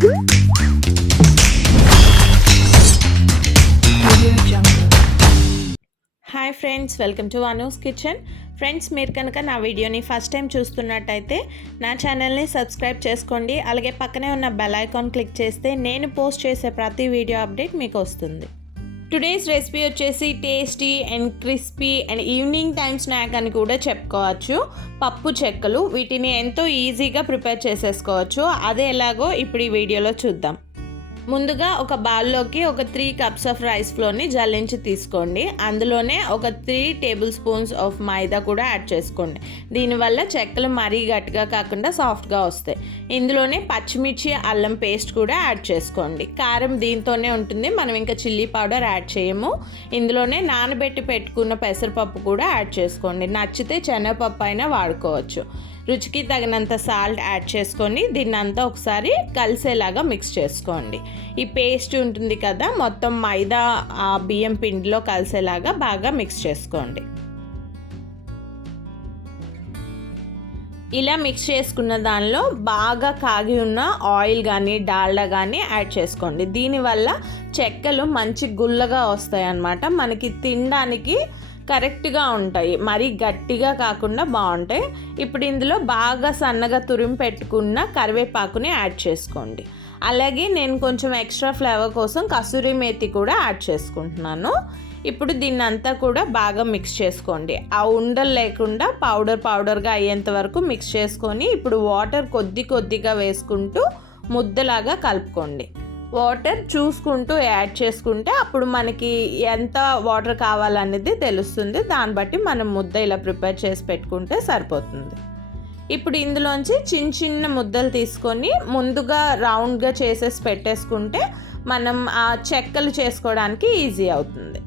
Hi friends, welcome to Anu's kitchen. Friends, మీరు కనుక నా వీడియోని ఫస్ట్ టైం చూస్తున్నట్టయితే నా ఛానల్ని సబ్స్క్రైబ్ చేసుకోండి. అలాగే పక్కనే ఉన్న బెల్ ఐకాన్ క్లిక్ చేస్తే నేను పోస్ట్ చేసే ప్రతి వీడియో అప్డేట్ మీకు వస్తుంది. టుడేస్ రెసిపీ వచ్చేసి tasty and crispy and evening time snack అని కూడా చెప్పుకోవచ్చు. పప్పు చెక్కలు. వీటిని ఎంతో ఈజీగా ప్రిపేర్ చేసేసుకోవచ్చు. అదే ఎలాగో ఇప్పుడు ఈ వీడియోలో చూద్దాం. ముందుగా ఒక బౌల్లోకి ఒక 3 కప్స్ ఆఫ్ రైస్ ఫ్లోర్ని జల్లించి తీసుకోండి. అందులోనే ఒక 3 టేబుల్ స్పూన్స్ ఆఫ్ మైదా కూడా యాడ్ చేసుకోండి. దీనివల్ల చెక్కలు మరీ గట్టిగా కాకుండా సాఫ్ట్గా వస్తాయి. ఇందులోనే పచ్చిమిర్చి అల్లం పేస్ట్ కూడా యాడ్ చేసుకోండి. కారం దీంతోనే ఉంటుంది, మనం ఇంకా చిల్లీ పౌడర్ యాడ్ చేయము. ఇందులోనే నానబెట్టి పెట్టుకున్న పెసరపప్పు కూడా యాడ్ చేసుకోండి. నచ్చితే శనగపప్పు అయినా వాడుకోవచ్చు. రుచికి తగినంత సాల్ట్ యాడ్ చేసుకొని దీన్నంతా ఒకసారి కలిసేలాగా మిక్స్ చేసుకోండి. ఈ పేస్ట్ ఉంటుంది కదా, మొత్తం మైదా బియ్యం పిండిలో కలిసేలాగా బాగా మిక్స్ చేసుకోండి. ఇలా మిక్స్ చేసుకున్న దానిలో బాగా కాగి ఉన్న ఆయిల్ కానీ డాల్డా కానీ యాడ్ చేసుకోండి. దీనివల్ల చెక్కలు మంచి గుల్లగా వస్తాయి అన్నమాట. మనకి తినడానికి కరెక్ట్గా ఉంటాయి, మరీ గట్టిగా కాకుండా బాగుంటాయి. ఇప్పుడు ఇందులో బాగా సన్నగా తురిమి పెట్టుకున్న కరివేపాకుని యాడ్ చేసుకోండి. అలాగే నేను కొంచెం ఎక్స్ట్రా ఫ్లేవర్ కోసం కసూరి మేతి కూడా యాడ్ చేసుకుంటున్నాను. ఇప్పుడు దీన్ని అంతా కూడా బాగా మిక్స్ చేసుకోండి. ఆ ఉండలు లేకుండా పౌడర్గా అయ్యేంత వరకు మిక్స్ చేసుకొని ఇప్పుడు వాటర్ కొద్దిగా వేసుకుంటూ ముద్దలాగా కలుపుకోండి. వాటర్ చూసుకుంటూ యాడ్ చేసుకుంటే అప్పుడు మనకి ఎంత వాటర్ కావాలనేది తెలుస్తుంది. దాన్ని బట్టి మనం ముద్ద ఇలా ప్రిపేర్ చేసి పెట్టుకుంటే సరిపోతుంది. ఇప్పుడు ఇందులోంచి చిన్న ముద్దలు తీసుకొని ముందుగా రౌండ్గా చేసేసి పెట్టేసుకుంటే మనం ఆ చెక్కలు చేసుకోవడానికి ఈజీ అవుతుంది.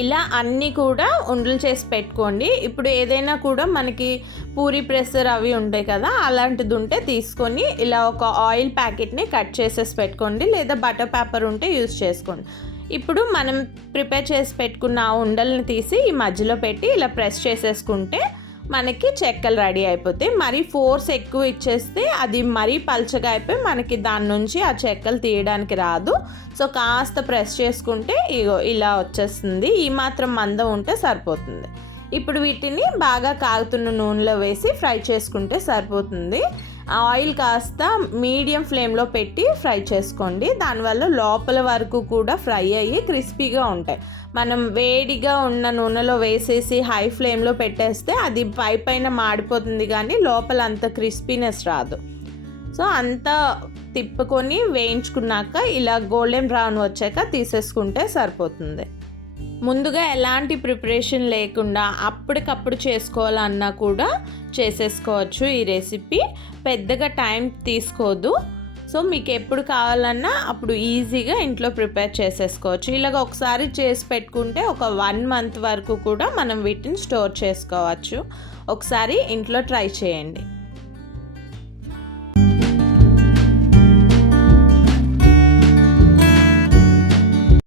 ఇలా అన్నీ కూడా ఉండలు చేసి పెట్టుకోండి. ఇప్పుడు ఏదైనా కూడా మనకి పూరి ప్రెషర్ అవి ఉంటాయి కదా, అలాంటిది ఉంటే తీసుకొని ఇలా ఒక ఆయిల్ ప్యాకెట్ని కట్ చేసేసి పెట్టుకోండి, లేదా బటర్ పేపర్ ఉంటే యూజ్ చేసుకోండి. ఇప్పుడు మనం ప్రిపేర్ చేసి పెట్టుకున్న ఆ ఉండల్ని తీసి ఈ మధ్యలో పెట్టి ఇలా ప్రెస్ చేసేసుకుంటే మనకి చెక్కలు రెడీ అయిపోతాయి. మరీ ఫోర్స్ ఎక్కువ ఇచ్చేస్తే అది మరీ పల్చగా అయిపోయి మనకి దాని నుంచి ఆ చెక్కలు తీయడానికి రాదు. సో కాస్త ప్రెస్ చేసుకుంటే ఇగో ఇలా వచ్చేస్తుంది. ఈ మాత్రం మందం ఉంటే సరిపోతుంది. ఇప్పుడు వీటిని బాగా కాగుతున్న నూనెలో వేసి ఫ్రై చేసుకుంటే సరిపోతుంది. ఆయిల్ కాస్త మీడియం ఫ్లేమ్లో పెట్టి ఫ్రై చేసుకోండి. దానివల్ల లోపల వరకు కూడా ఫ్రై అయ్యి క్రిస్పీగా ఉంటాయి. మనం వేడిగా ఉన్న నూనెలో వేసేసి హై ఫ్లేమ్లో పెట్టేస్తే అది పైన మాడిపోతుంది, కానీ లోపల అంత క్రిస్పీనెస్ రాదు. సో అంతా తిప్పుకొని వేయించుకున్నాక ఇలా గోల్డెన్ బ్రౌన్ వచ్చాక తీసేసుకుంటే సరిపోతుంది. ముందుగా ఎలాంటి ప్రిపరేషన్ లేకుండా అప్పటికప్పుడు చేసుకోవాలన్నా కూడా చేసేసుకోవచ్చు. ఈ రెసిపీ పెద్దగా టైం తీసుకోదు. సో మీకు ఎప్పుడు కావాలన్నా అప్పుడు ఈజీగా ఇంట్లో ప్రిపేర్ చేసేసుకోవచ్చు. ఇలాగ ఒకసారి చేసి పెట్టుకుంటే ఒక 1 మంత్ వరకు కూడా మనం వీటిని స్టోర్ చేసుకోవచ్చు. ఒకసారి ఇంట్లో ట్రై చేయండి.